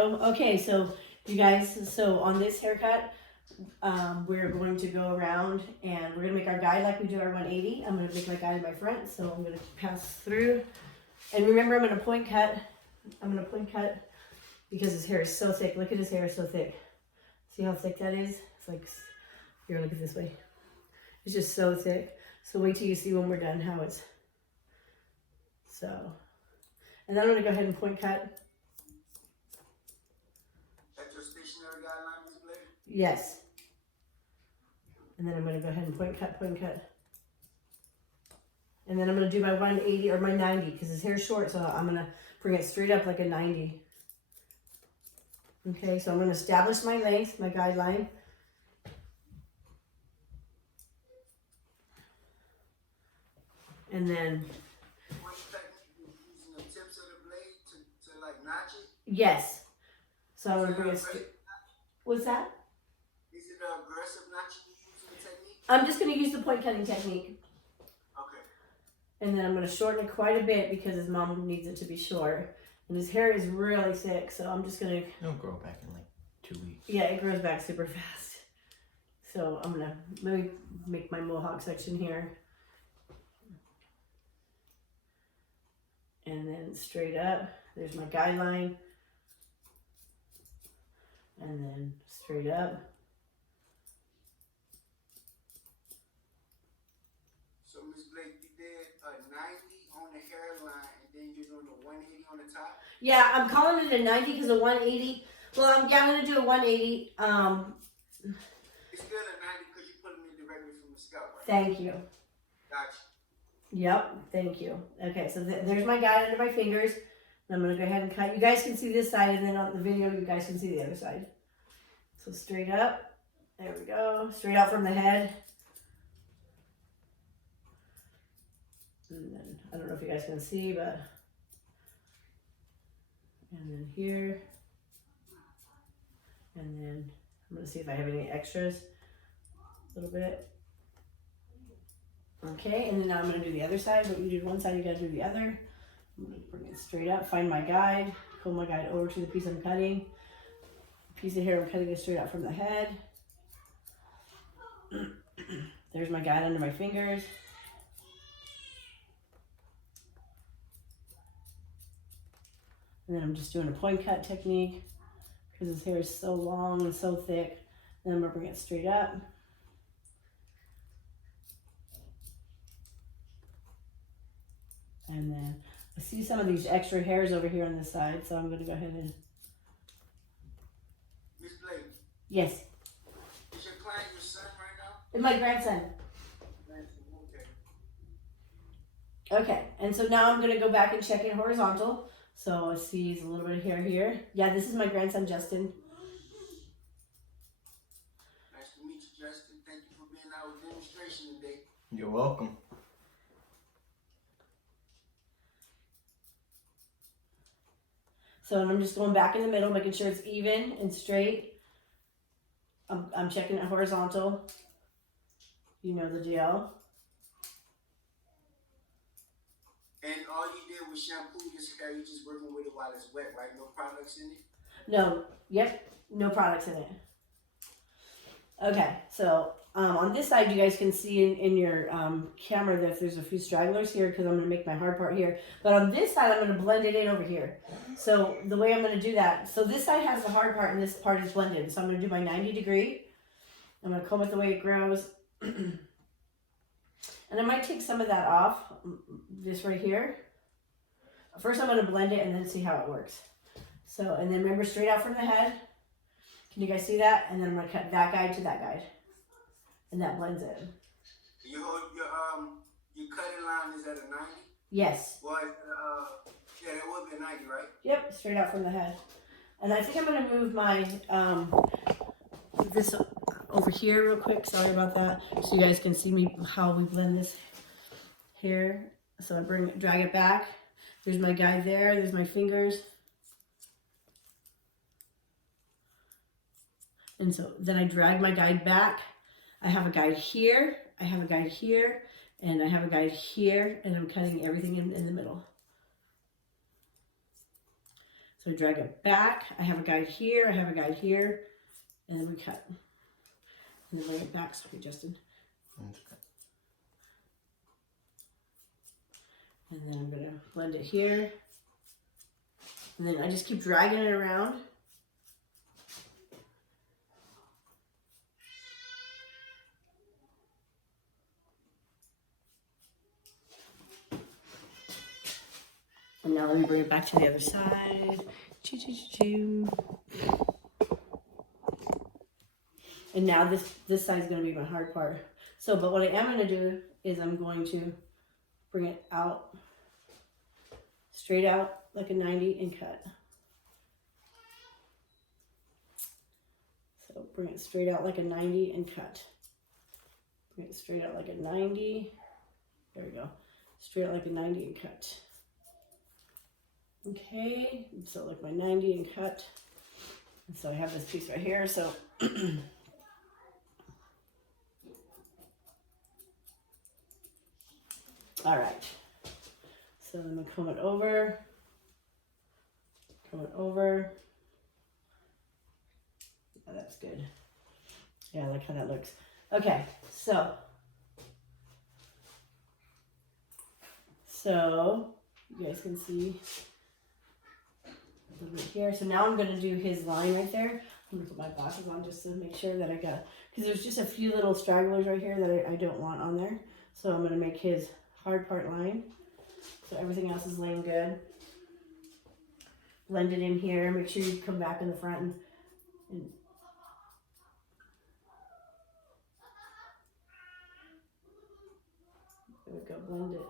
Okay, so you guys, so on this haircut, we're going to go around and we're gonna make our guide like we do our 180. I'm gonna make my guide in my front, so I'm gonna pass through. And remember, I'm gonna point cut. I'm gonna point cut because his hair is so thick. Look at his hair, it's so thick. See how thick that is? It's like, here, look at this way. It's just so thick. So wait till you see when we're done how it's, so. And then I'm gonna go ahead and point cut. That's your stationary guideline, Ms. Blake? Yes. And then I'm gonna go ahead and point cut, point cut. And then I'm gonna do my 180 or my 90 because his hair's short, so I'm gonna bring it straight up like a 90. Okay, so I'm gonna establish my length, my guideline. And then, What technique you using the tips of the blade to like notch it? yes. So I'm gonna bring it straight. What's that? Is it an aggressive notching you using technique? I'm just gonna use the point cutting technique. Okay. And then I'm gonna shorten it quite a bit because his mom needs it to be short. And his hair is really thick, so I'm just gonna. It'll grow back in like 2 weeks. Yeah, it grows back super fast. So I'm gonna, let me make my mohawk section here. And then straight up, there's my guideline. And then straight up. So Ms. Blake, you did a 90 on the hairline and then you're doing a 180 on the top? Yeah, I'm calling it a 90 because a 180, well, I'm gonna do a 180. It's still a 90 because you're putting it directly from the scalp, right? Thank you. Gotcha. Yep, thank you. Okay, so there's my guide under my fingers. And I'm gonna go ahead and cut. You guys can see this side, and then on the video, you guys can see the other side. So straight up, there we go. Straight out from the head. And then, I don't know if you guys can see, but, and then here. And then, I'm gonna see if I have any extras, a little bit. Okay, and then now I'm gonna do the other side. What you do one side, you gotta do the other. I'm gonna bring it straight up, find my guide, pull my guide over to the piece I'm cutting. The piece of hair I'm cutting is straight out from the head. There's my guide under my fingers. And then I'm just doing a point cut technique because his hair is so long and so thick. Then I'm gonna bring it straight up. And then I see some of these extra hairs over here on this side, so I'm going to go ahead and. Ms. Blake, Yes, is your client your son right now? it's my grandson. Okay. Okay, and so now I'm going to go back and check in horizontal. So I see a little bit of hair here. Yeah, this is my grandson, Justin. Nice to meet you, Justin. Thank you for being our demonstration today. You're welcome. So I'm just going back in the middle, making sure it's even and straight. I'm checking it horizontal. You know the deal. And all you did was shampoo this hair. You just working with it while it's wet, right? No products in it? No, yep, no products in it. Okay, so on this side, you guys can see in your camera that there's a few stragglers here because I'm going to make my hard part here. But on this side, I'm going to blend it in over here. So the way I'm going to do that, so this side has the hard part and this part is blended. So I'm going to do my 90 degree. I'm going to comb it the way it grows. And I might take some of that off, just right here. First, I'm going to blend it and then see how it works. So, and then remember, straight out from the head. Can you guys see that? And then I'm going to cut that guide to that guide. And that blends in. Your cutting line is at a 90? Yes. Well, yeah, that would be a 90, right? Yep, straight out from the head. And I think I'm going to move my, this over here real quick. Sorry about that. So you guys can see me how we blend this hair. So I drag it back. There's my guide there. There's my fingers. And so then I drag my guide back. I have a guide here. I have a guide here. And I have a guide here. And I'm cutting everything in the middle. So I drag it back. I have a guide here. I have a guide here. And then we cut. And then bring it back. Sorry, Justin. And then I'm going to blend it here. And then I just keep dragging it around. And now let me bring it back to the other side. Choo, choo, choo, choo. And now this side is going to be my hard part. So, but what I am going to do is I'm going to bring it out, straight out like a 90 and cut. So bring it straight out like a 90 and cut. Bring it straight out like a 90. There we go. Straight out like a 90 and cut. Okay, so like my 90 and cut. And so I have this piece right here, so all right. So I'm gonna comb it over. Comb it over. Oh, that's good. Yeah, I like how that looks. Okay, so you guys can see a little bit here. So now I'm gonna do his line right there. I'm gonna put my glasses on just to make sure that I got, because there's just a few little stragglers right here that I don't want on there. So I'm gonna make his hard part line. So everything else is laying good. Blend it in here. Make sure you come back in the front and there we go, blend it.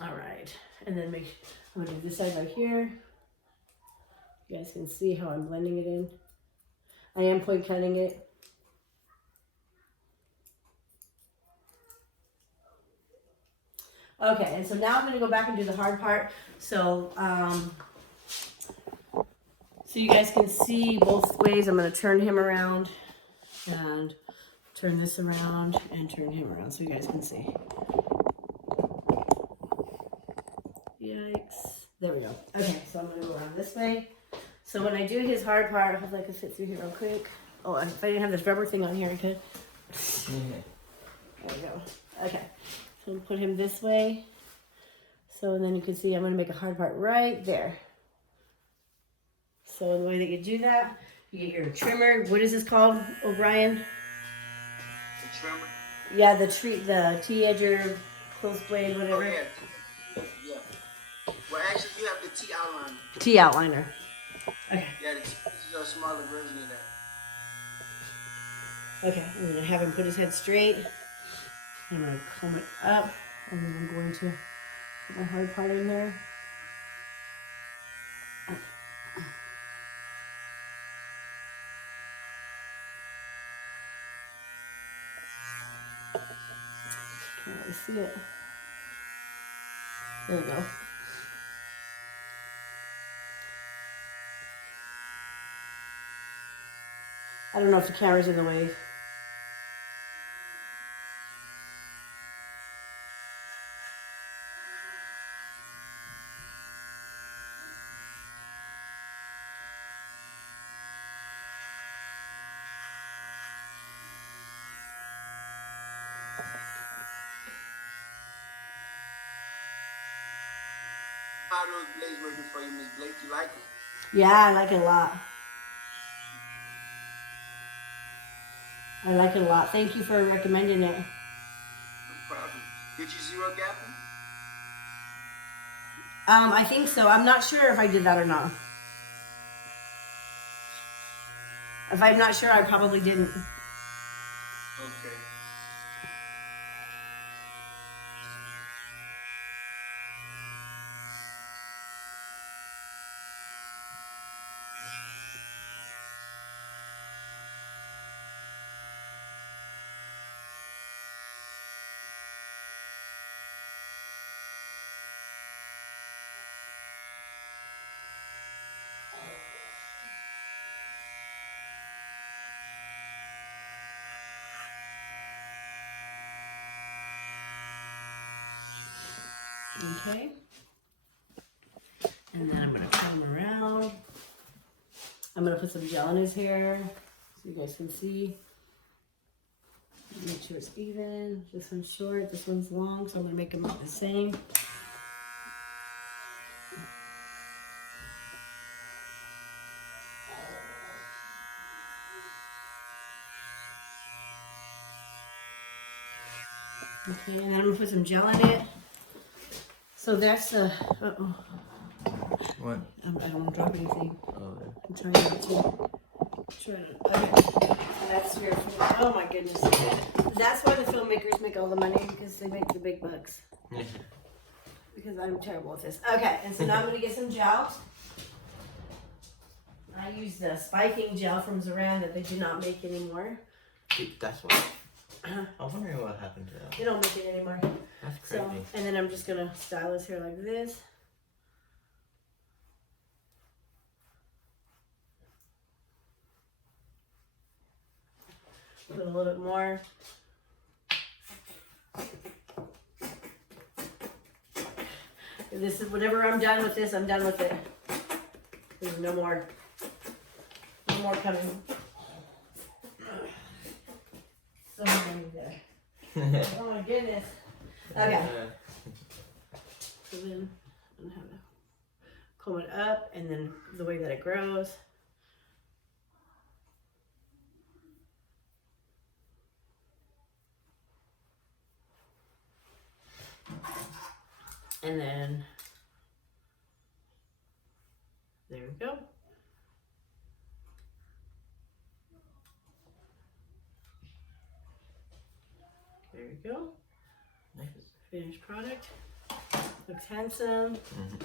All right, and then I'm gonna do this side right here. You guys can see how I'm blending it in. I am point cutting it. Okay, and so now I'm gonna go back and do the hard part. So, so you guys can see both ways. I'm gonna turn him around and turn this around and turn him around so you guys can see. Yikes. There we go. Okay, so I'm going to go around this way. So when I do his hard part, I hope I can fit through here real quick. Oh, if I didn't have this rubber thing on here, I could. There we go. Okay. So I'm put him this way. So then you can see I'm going to make a hard part right there. So the way that you do that, you get your trimmer. What is this called, O'Brien? The trimmer? Yeah, the T-edger, close blade, whatever. Oh, yeah. Well, actually, you have the T outliner. T-outliner. Okay. Yeah, this is a smaller version of that. Okay, I'm going to have him put his head straight. I'm going to comb it up, and then I'm going to put my hard part in there. Can't really see it. There we go. I don't know if the camera's in the way. How are those blades working for you, Miss Blake? You like them? Yeah, I like it a lot. I like it a lot. Thank you for recommending it. No problem. Did you zero gap them? I think so. I'm not sure if I did that or not. If I'm not sure, I probably didn't. Okay. Okay. And then I'm gonna comb around. I'm gonna put some gel in his hair so you guys can see. Make sure it's even. This one's short, this one's long, so I'm gonna make them look the same. Okay, and then I'm gonna put some gel in it. So that's the. What? I don't want to drop anything. Oh, yeah. I'm trying not to. Okay. So that's your. Oh my goodness. That's why the filmmakers make all the money, because they make the big bucks. Because I'm terrible at this. Okay, and so now I'm gonna get some gel. I use the spiking gel from Zoran that they do not make anymore. That's what. I'm wondering what happened to that. They don't make it anymore. That's crazy. So, and then I'm just gonna style his hair like this. Put a little bit more. This is whenever I'm done with this, I'm done with it. There's no more coming. So many there. Oh my goodness. Okay. So then I'm gonna have to comb it up, and then the way that it grows. And then there we go. There we go. Nice. Finished product. Looks handsome. Mm-hmm.